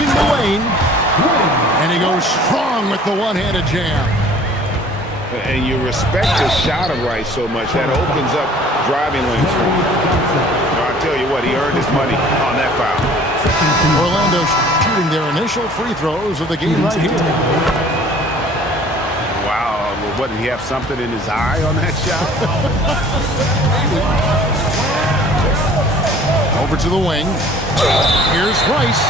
sweeping the lane. And he goes strong with the one-handed jam. And you respect the shot of Rice so much that opens up driving lanes for him. I tell you what, he earned his money on that foul. Orlando shooting their initial free throws of the game right here. Wow, what, did he have something in his eye on that shot? Over to the wing. Here's Rice.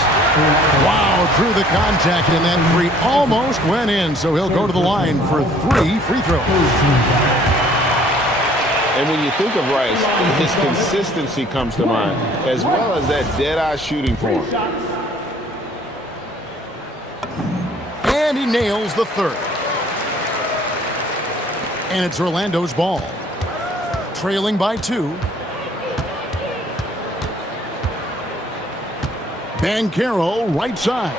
Wow, through the contact, and that three almost went in, so he'll go to the line for 3 free throws. And when you think of Rice, his consistency comes to mind, as well as that dead-eye shooting form. And he nails the third. And it's Orlando's ball. Trailing by 2. Banchero, right side.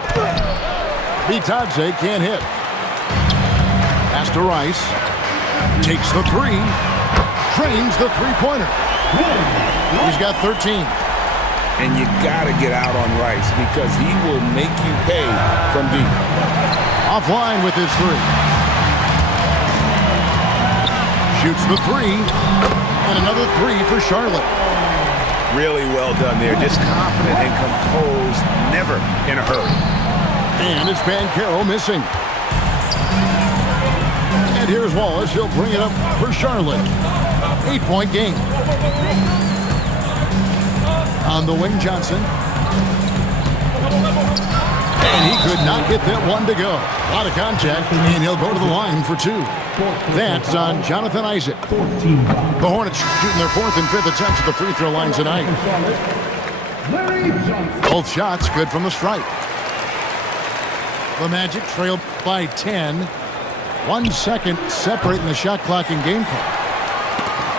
Bitadze can't hit. Pass to Rice. Takes the 3. Trains the three-pointer. He's got 13. And you got to get out on Rice because he will make you pay from deep. Offline with his 3. Shoots the 3. And another 3 for Charlotte. Really well done there. Just confident and composed, never in a hurry. And it's Banchero missing. And here's Wallace. He'll bring it up for Charlotte. 8-point game. On the wing, Johnson. And he could not get that one to go. A lot of contact, and he'll go to the line for 2. That's on Jonathan Isaac. The Hornets shooting their 4th and 5th attempts at the free throw line tonight. Both shots good from the stripe. The Magic trail by 10. 1 second separating the shot clock and game clock.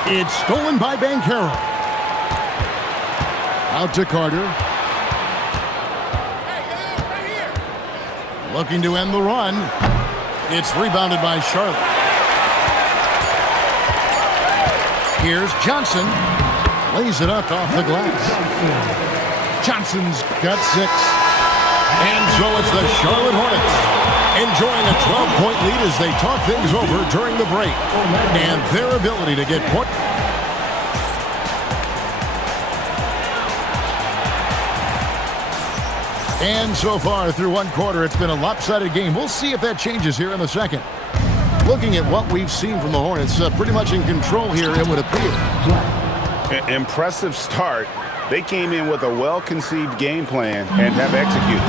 It's stolen by Banchero. Out to Carter. Looking to end the run. It's rebounded by Charlotte. Here's Johnson. Lays it up off the glass. Johnson's got 6. And so it's the Charlotte Hornets enjoying a 12-point lead as they talk things over during the break. And their ability to get points. And so far through 1 quarter, it's been a lopsided game. We'll see if that changes here in the second. Looking at what we've seen from the Hornets, pretty much in control here, it would appear. Impressive start. They came in with a well-conceived game plan and have executed.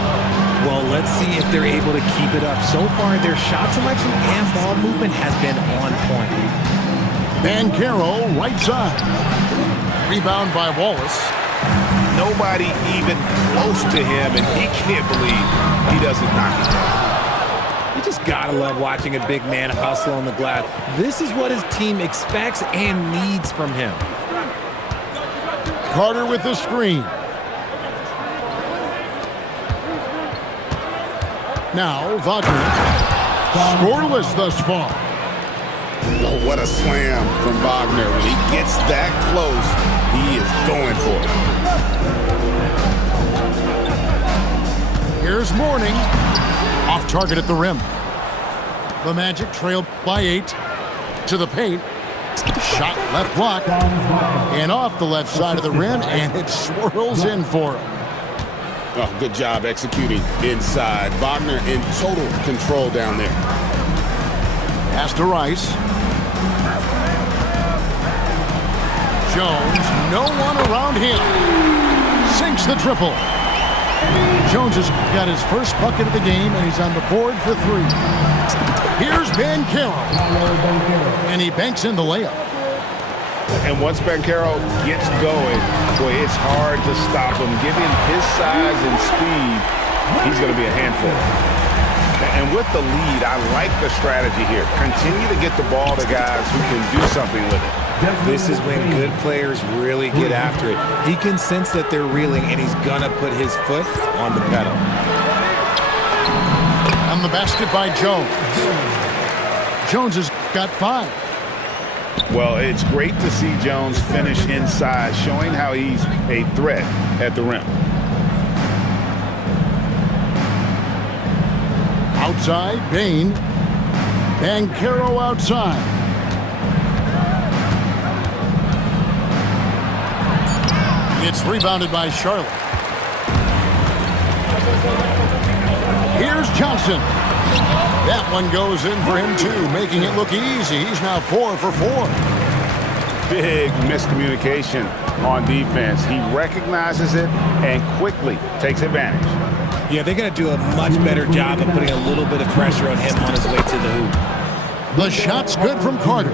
Well, let's see if they're able to keep it up. So far, their shot selection and ball movement has been on point. Banchero, right side. Rebound by Wallace. Nobody even close to him, and he can't believe he doesn't knock it down. You just gotta love watching a big man hustle on the glass. This is what his team expects and needs from him. Carter with the screen. Now Wagner. Scoreless thus far. Oh, what a slam from Wagner. When he gets that close, he is going for it. Here's Mourning. Off target at the rim. The Magic trail by 8. To the paint. Shot left block. And off the left side of the rim, and it swirls in for him. Oh, good job executing inside. Wagner in total control down there. Pass to Rice. Jones, no one around him. Sinks the triple. Jones has got his first bucket of the game, and he's on the board for 3. Here's Banchero. And he banks in the layup. And once Banchero gets going, boy, it's hard to stop him. Given his size and speed, he's going to be a handful. And with the lead, I like the strategy here. Continue to get the ball to guys who can do something with it. This is when good players really get after it. He can sense that they're reeling, and he's gonna put his foot on the pedal. On the basket by Jones. Jones has got 5. Well, it's great to see Jones finish inside, showing how he's a threat at the rim. Outside, Bain. Banchero outside. It's rebounded by Charlotte. Here's Johnson. That one goes in for him, too, making it look easy. He's now 4 for 4. Big miscommunication on defense. He recognizes it and quickly takes advantage. Yeah, they're going to do a much better job of putting a little bit of pressure on him on his way to the hoop. The shot's good from Carter.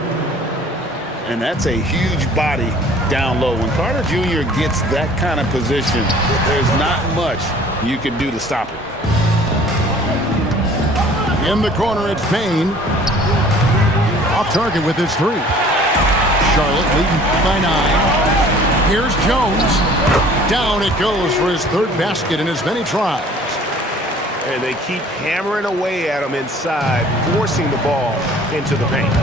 And that's a huge body down low. When Carter Jr. gets that kind of position, there's not much you can do to stop it. In the corner, it's Bain. Off target with his 3. Charlotte leading by 9. Here's Jones. Down it goes for his 3rd basket in as many tries. And they keep hammering away at him inside, forcing the ball into the paint.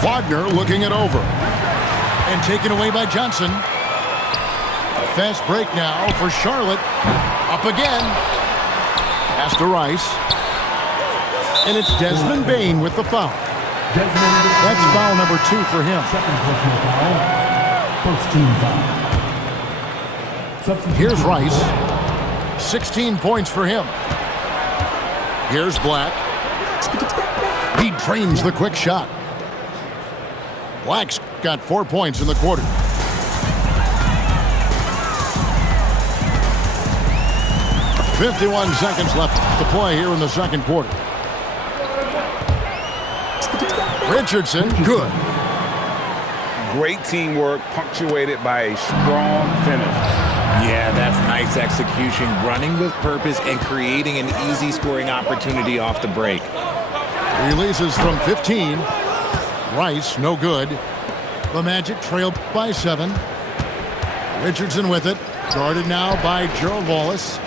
Wagner looking it over. And taken away by Johnson. A fast break now for Charlotte. Up again. Pass to Rice. And it's Desmond Bain with the foul. That's foul number 2 for him. Second personal foul. First team foul. Here's Rice. 16 points for him. Here's Black. He drains the quick shot. Black's got 4 points in the quarter. "51 seconds left to play here in the second quarter. Richardson, good. Great teamwork punctuated by a strong finish. Yeah, that's nice execution, running with purpose and creating an easy scoring opportunity off the break. Releases from 15. Rice, no good. The Magic trail by 7. Richardson with it. Guarded now by Gerald Wallace.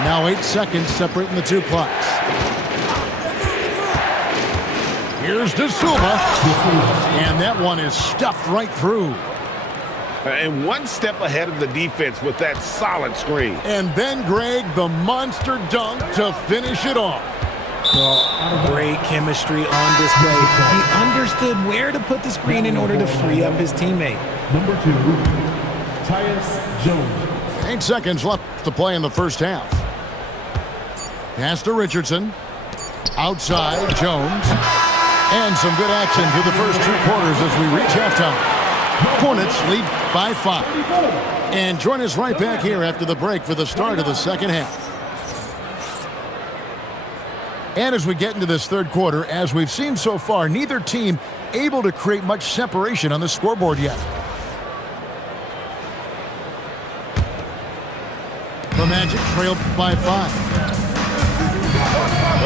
Now 8 seconds separating the 2 clocks. Here's De Silva. And that one is stuffed right through. And one step ahead of the defense with that solid screen. And then Greg, the monster dunk to finish it off. Great chemistry on display. He understood where to put the screen in order to free up his teammate. Number 2, Tyus Jones. 8 seconds left to play in the first half. Pass to Richardson. Outside, Jones. And some good action through the first 2 quarters as we reach halftime. Hornets lead by 5. And join us right back here after the break for the start of the second half. And as we get into this third quarter, as we've seen so far, neither team able to create much separation on the scoreboard yet. The Magic trail by 5.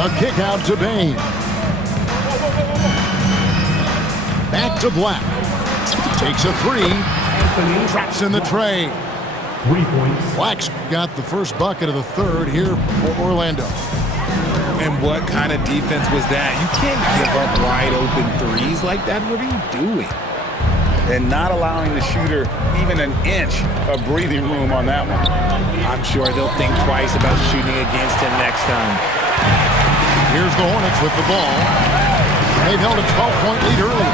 A kick out to Bain. Back to Black. Takes a 3. Traps in the tray. 3 points. Black's got the first bucket of the third here for Orlando. And what kind of defense was that? You can't give up wide open threes like that. What are you doing? And not allowing the shooter even an inch of breathing room on that one. I'm sure they'll think twice about shooting against him next time. Here's the Hornets with the ball. They've held a 12-point lead early.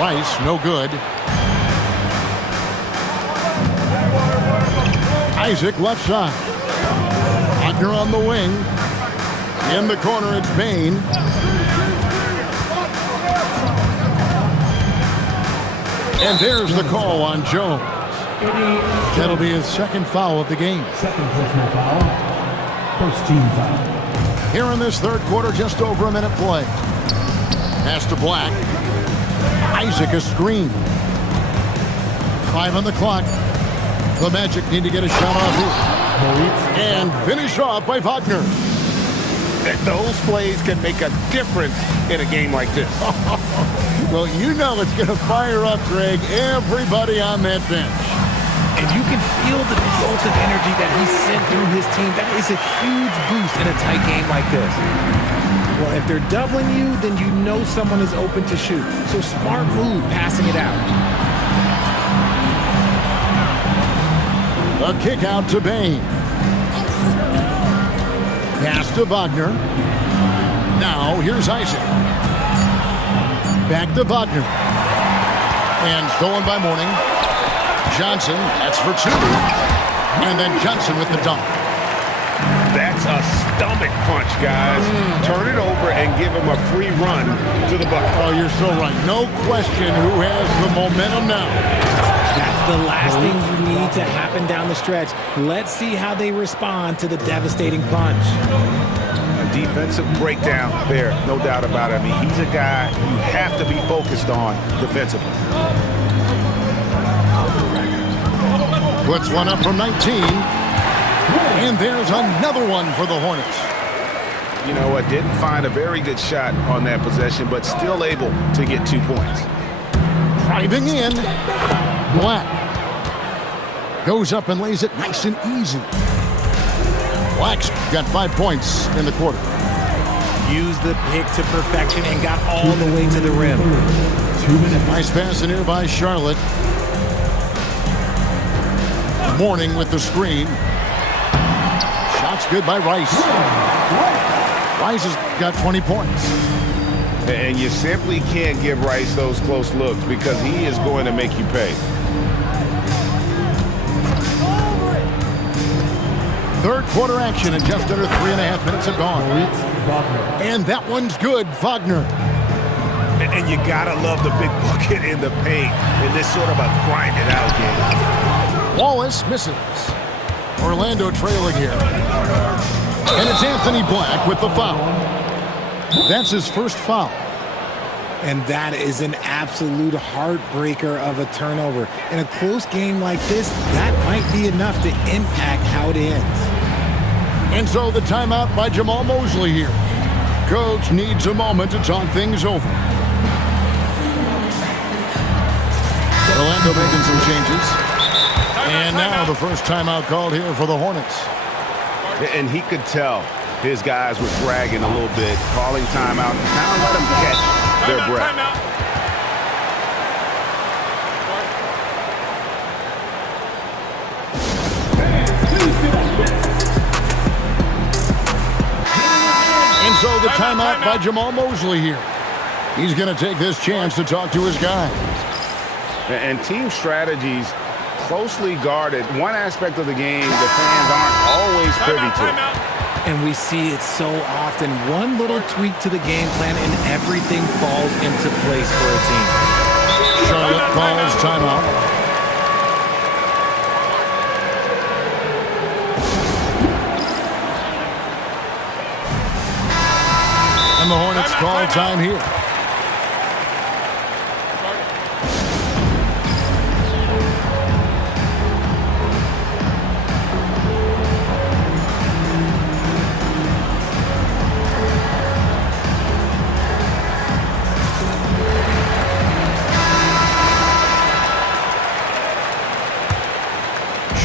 Rice, no good. Isaac left side. Wagner on the wing. In the corner, it's Bain. And there's the call on Jones. That'll be his second foul of the game. Second personal foul. First team foul. Here in this third quarter, just over a minute play. Pass to Black. Isaac a screen. 5 on the clock. The Magic need to get a shot off here. And finish off by Wagner. Those plays can make a difference in a game like this. Well, you know it's going to fire up, Greg, everybody on that bench. And you can feel the jolt of energy that he sent through his team. That is a huge boost in a tight game like this. Well, if they're doubling you, then you know someone is open to shoot. So smart move passing it out. A kick out to Bain. Pass to Wagner. Now here's Isaac. Back to Wagner. And stolen by Mourning. Johnson, that's for 2. And then Johnson with the dunk. That's a stomach punch, guys. Turn it over and give him a free run to the bucket. Oh, you're so right. No question who has the momentum now. That's the last thing you need to happen down the stretch. Let's see how they respond to the devastating punch. A defensive breakdown there, no doubt about it. I mean, he's a guy you have to be focused on defensively. Puts one up from 19. And there's another one for the Hornets. You know what? Didn't find a very good shot on that possession, but still able to get 2 points. Driving in. Black. Goes up and lays it nice and easy. Black's got 5 points in the quarter. Used the pick to perfection and got all the way to the rim. 2 minutes. Nice pass in here by Charlotte. Mourning with the screen. Shot's good by Rice. Rice has got 20 points. And you simply can't give Rice those close looks because he is going to make you pay. Third quarter action and just under 3.5 minutes have gone. And that one's good, Wagner. And you gotta love the big bucket in the paint in this sort of a grinded out game. Wallace misses. Orlando trailing here. And it's Anthony Black with the foul. That's his first foul. And that is an absolute heartbreaker of a turnover. In a close game like this, that might be enough to impact how it ends. And so the timeout by Jamal Mosley here. Coach needs a moment to talk things over. Orlando making some changes. And now the first timeout called here for the Hornets. And he could tell his guys were dragging a little bit, calling timeout to kind of let them catch their breath. And so the timeout by Jamal Mosley here. He's going to take this chance to talk to his guys. And team strategies closely guarded. One aspect of the game the fans aren't always privy to. And we see it so often. One little tweak to the game plan and everything falls into place for a team. Charlotte calls timeout. And the Hornets call time here.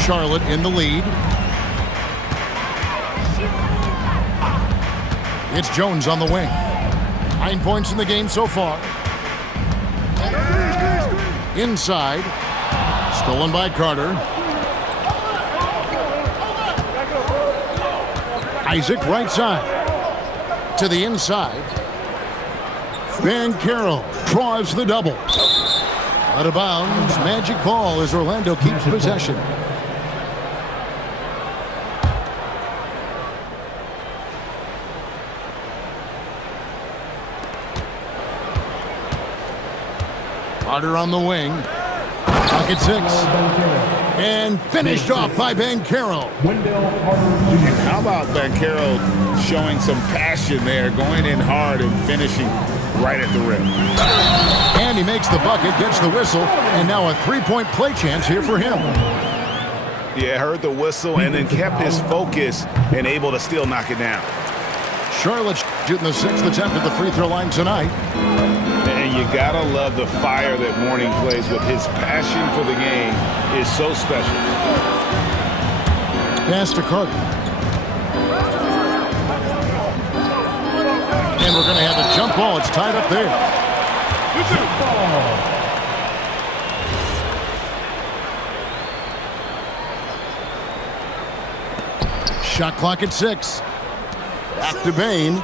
Charlotte in the lead. It's Jones on the wing. 9 points in the game so far. Inside. Stolen by Carter. Isaac right side. To the inside. Banchero draws the double. Out of bounds. Magic ball as Orlando keeps possession. Carter on the wing. Pocket 6. And finished off by Banchero. How about Banchero showing some passion there, going in hard and finishing right at the rim. And he makes the bucket, gets the whistle, and now a three-point play chance here for him. Yeah, heard the whistle and then kept his focus and able to still knock it down. Charlotte shooting the 6th attempt at the free throw line tonight. And you gotta love the fire that Mourning plays with. His passion for the game is so special. Pass to Carter. And we're going to have a jump ball. It's tied up there. Shot clock at 6. Back to Bane.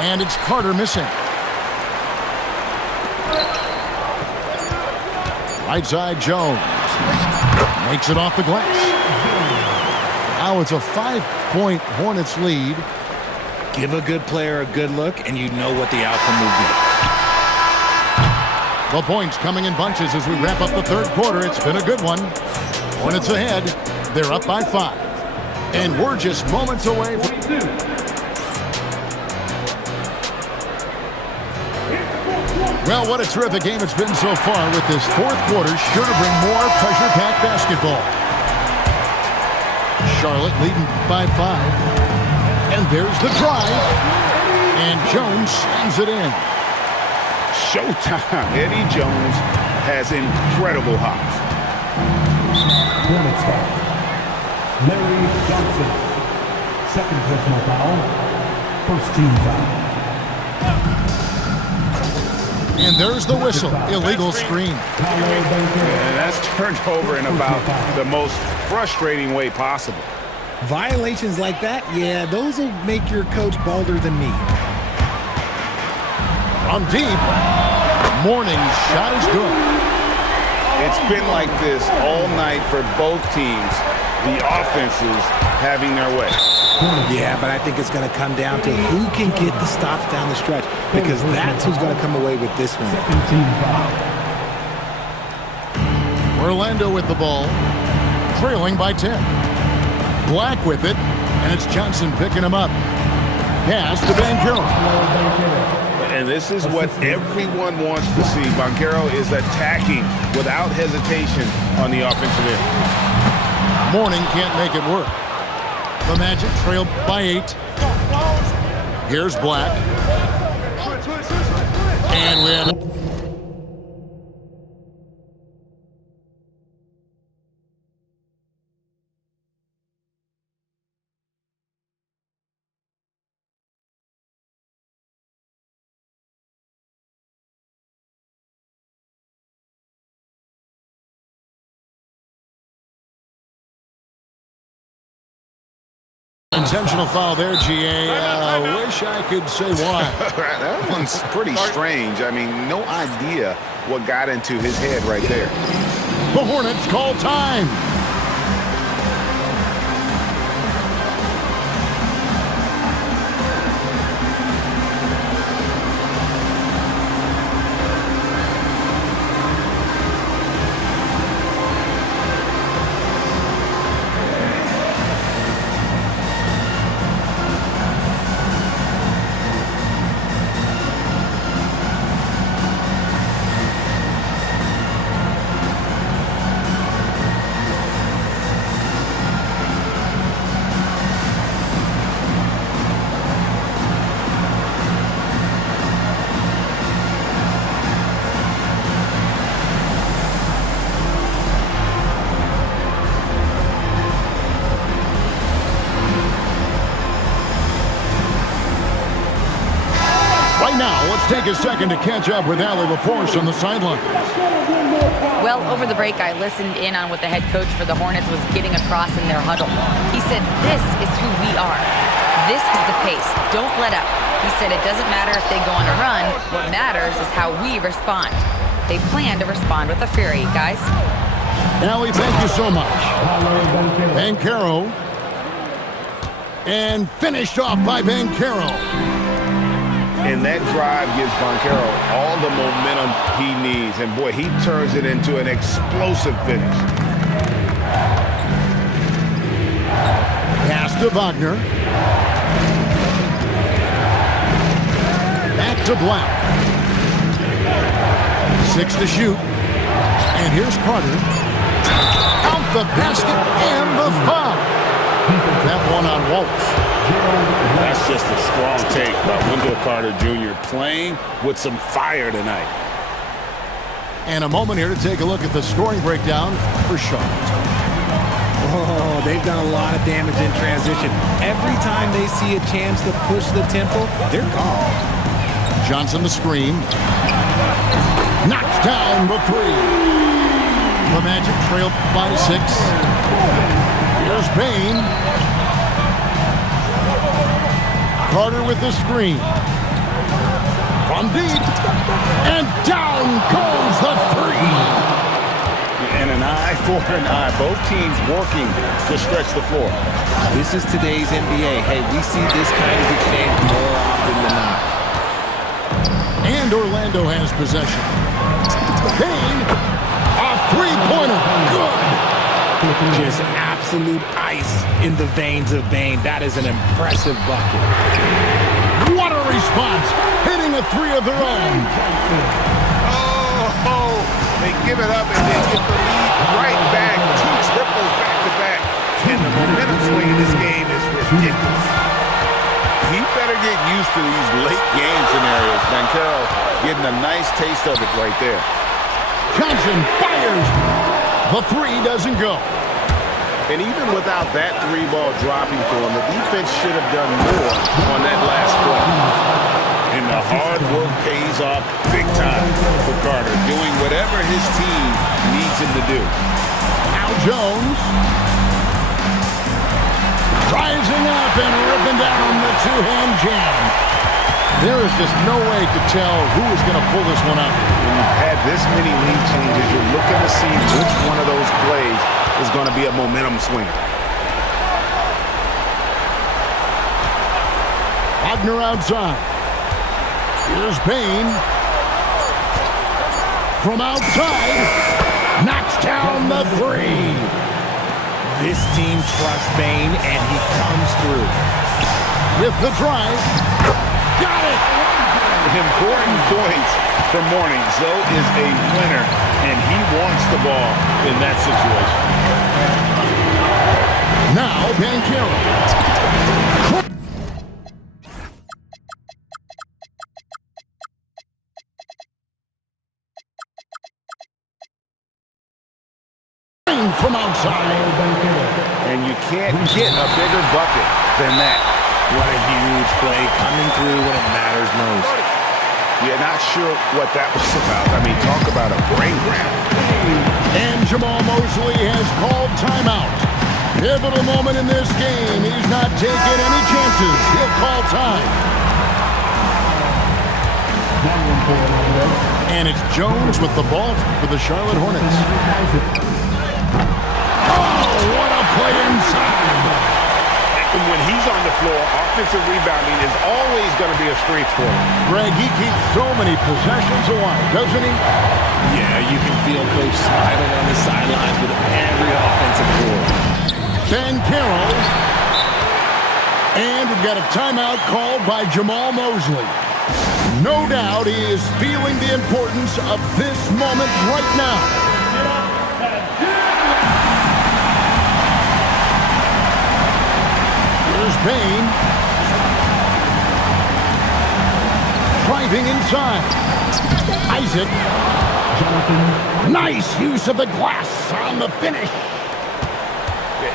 And it's Carter missing. Right side, Jones. Makes it off the glass. Now it's a 5-point Hornets lead. Give a good player a good look, and you know what the outcome will be. The points coming in bunches as we wrap up the third quarter. It's been a good one. Hornets ahead. They're up by 5. And we're just moments away from... Well, what a terrific game it's been so far, with this fourth quarter sure to bring more pressure-packed basketball. Charlotte leading by 5. And there's the drive. And Jones slams it in. Showtime. Eddie Jones has incredible hops. Hornets foul. Larry Johnson. Second personal foul. First team foul. And there's the whistle. Illegal screen. And that's turned over in about the most frustrating way possible. Violations like that, yeah, those will make your coach balder than me. From deep. Morning's shot is good. It's been like this all night for both teams. The offenses having their way. Yeah, but I think it's going to come down to who can get the stops down the stretch, because that's who's going to come away with this one. Second team foul. Orlando with the ball, trailing by 10. Black with it, and it's Johnson picking him up. Pass to Banchero. And this is what everyone wants to see. Banchero is attacking without hesitation on the offensive end. Morning can't make it work. The Magic trail by 8. Here's Black. And we have... Intentional foul there, GA. Wish I could say why. That one's pretty strange. I mean, no idea what got into his head right there. The Hornets call time. Take a second to catch up with Allie LaForce on the sideline. Well, over the break, I listened in on what the head coach for the Hornets was getting across in their huddle. He said, this is who we are. This is the pace. Don't let up. He said it doesn't matter if they go on a run. What matters is how we respond. They plan to respond with a fury, guys. Allie, thank you so much. Banchero. And finished off by Banchero. And that drive gives Banchero all the momentum he needs. And, boy, he turns it into an explosive finish. Pass to Wagner. Back to Black. 6 to shoot. And here's Carter. Count the basket and the foul. That one on Wallace. That's just a strong take by Wendell Carter Jr. playing with some fire tonight. And a moment here to take a look at the scoring breakdown for Charlotte. Oh, they've done a lot of damage in transition. Every time they see a chance to push the tempo, they're gone. Johnson the screen. Knocks down the 3. The Magic trail by 6. Here's Bane. Carter with the screen. From deep. And down goes the three. And an eye for an eye. Both teams working to stretch the floor. This is today's NBA. Hey, we see this kind of exchange more often than not. And Orlando has possession. Bane, a three-pointer. Good. Just absolute ice in the veins of Bane. That is an impressive bucket. What a response. Hitting a three of their own. Oh, they give it up and they get the lead right back. Two triples back-to-back. And the momentum swing in this game is ridiculous. He better get used to these late game scenarios. Banchero getting a nice taste of it right there. Johnson fires. The three doesn't go. And even without that three ball dropping for him, the defense should have done more on that last play. And the hard work pays off big time for Carter, doing whatever his team needs him to do. Al Jones. Rising up and ripping down the two-hand jam. There is just no way to tell who is going to pull this one out. When you've had this many lead changes, you're looking to see which one of those plays is going to be a momentum swinger. Wagner outside. Here's Bane. From outside. Knocks down the three. This team trusts Bane, and he comes through. With the drive. Got it! Important points for Mourning. Zoe is a winner, and he wants the ball in that situation. Now, Banchero. From outside. And you can't get a bigger bucket than that. What a huge play coming through when it matters most. You're not sure what that was about. I mean, talk about a brain grab. And Jamal Mosley has called timeout. Pivotal moment in this game. He's not taking any chances. He'll call time. And it's Jones with the ball for the Charlotte Hornets. What a play inside. And when he's on the floor, offensive rebounding is always going to be a strength for him. Greg, he keeps so many possessions alive, doesn't he? Yeah, you can feel Coach smiling on the sidelines with every offensive board. Banchero. And we've got a timeout called by Jamal Mosley. No doubt he is feeling the importance of this moment right now. Here's Bane. Driving inside. Isaac. Nice use of the glass on the finish.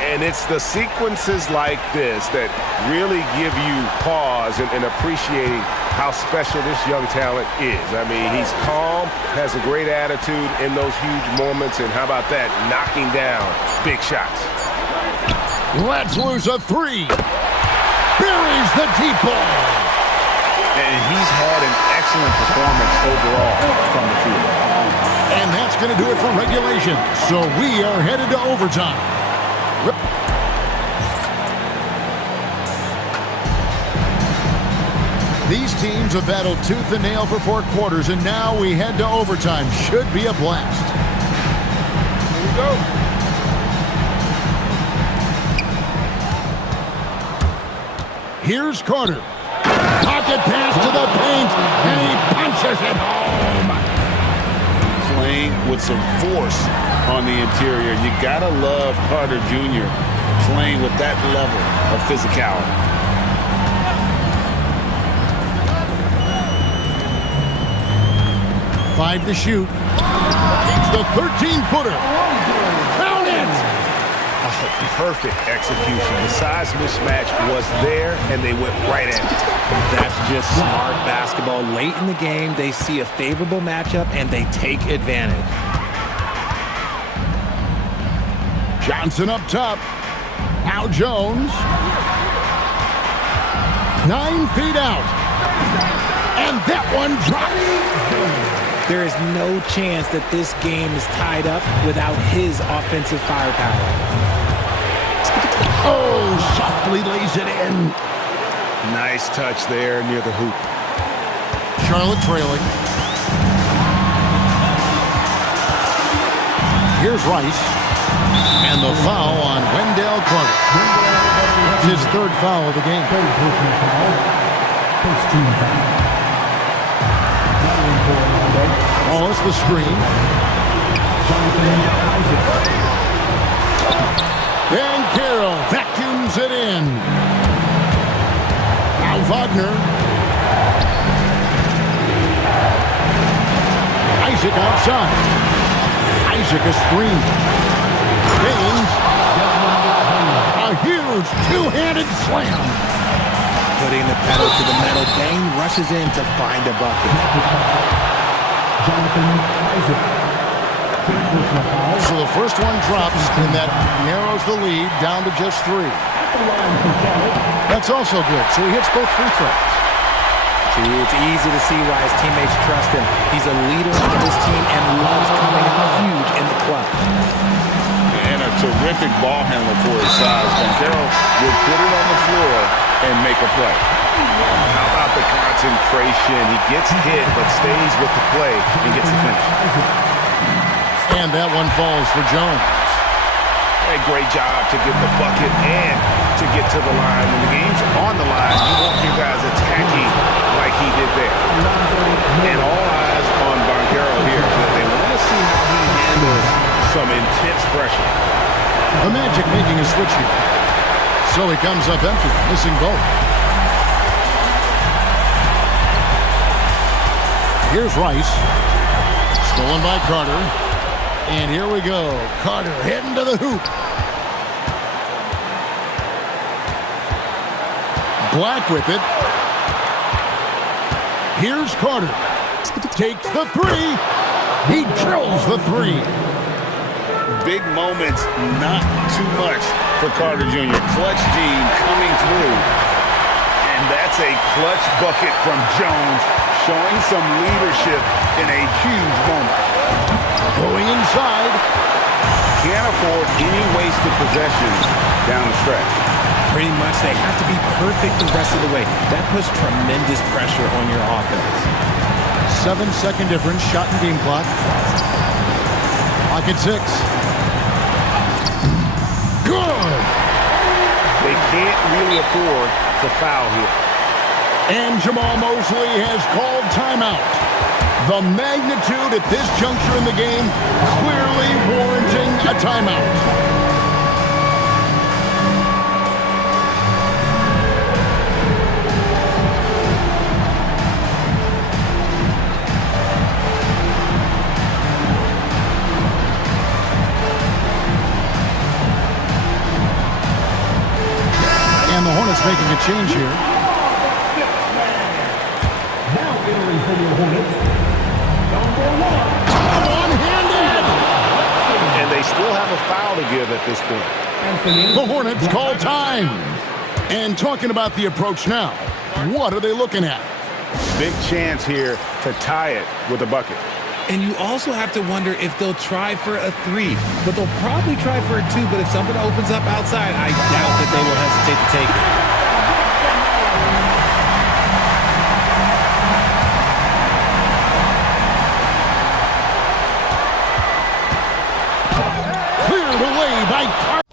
And it's the sequences like this that really give you pause and appreciating how special this young talent is. I mean, he's calm, has a great attitude in those huge moments, and how about that, knocking down big shots. Let's lose a three. Buries the deep ball. And he's had an excellent performance overall from the field. And that's going to do it for regulation. So we are headed to overtime. These teams have battled tooth and nail for 4 quarters, and now we head to overtime. Should be a blast. Here we go. Here's Carter. Pocket pass to the paint, and he punches it home. Playing with some force on the interior. You gotta love Carter Jr. playing with that level of physicality. Five to shoot. It's the 13-footer. Count it! Perfect execution. The size mismatch was there, and they went right at it. That's just smart basketball. Late in the game, they see a favorable matchup, and they take advantage. Johnson up top. Now Jones. 9 feet out. And that one drops. There is no chance that this game is tied up without his offensive firepower. Oh, softly lays it in. Nice touch there near the hoop. Charlotte trailing. Here's Rice. And the foul on Wendell Carter. That's his third foul of the game. First team foul. Wallace the screen. And Carroll vacuums it in. Now Wagner. Isaac outside. Isaac a screen. Baines. A huge two-handed slam. Putting the pedal to the metal, Bane rushes in to find a bucket. So the first one drops, and that narrows the lead down to just 3. That's also good, so he hits both free throws. See, it's easy to see why his teammates trust him. He's a leader on this team and loves coming out huge in the clutch. And a terrific ball handler for his size. Banchero will put it on the floor and make a play. How about the concentration? He gets hit but stays with the play and gets the finish. And that one falls for Jones. A great job to get the bucket and to get to the line. When the game's on the line, you want your guys attacking like he did there. And all eyes on Banchero here. They want to see how he handles some intense pressure. The Magic making a switch here. So he comes up empty, missing both. Here's Rice. Stolen by Carter. And here we go. Carter heading to the hoop. Black with it. Here's Carter. Takes the 3. He drills the 3. Big moments, not too much for Carter Jr. Clutch gene coming through. And that's a clutch bucket from Jones, showing some leadership in a huge moment. Going inside. Can't afford any wasted possessions down the stretch. Pretty much, they have to be perfect the rest of the way. That puts tremendous pressure on your offense. 7-second difference, shot and game clock. Clock at 6. Good! They can't really afford to foul here. And Jamal Mosley has called timeout. The magnitude at this juncture in the game clearly warranting a timeout. And the Hornets making a change here. Now entering for the Hornets, number 1. One-handed! And they still have a foul to give at this point. The Hornets call time. And talking about the approach now, what are they looking at? Big chance here to tie it with a bucket. And you also have to wonder if they'll try for a 3. But they'll probably try for a 2. But if something opens up outside, I doubt that they will hesitate to take it. Cleared away by Carter.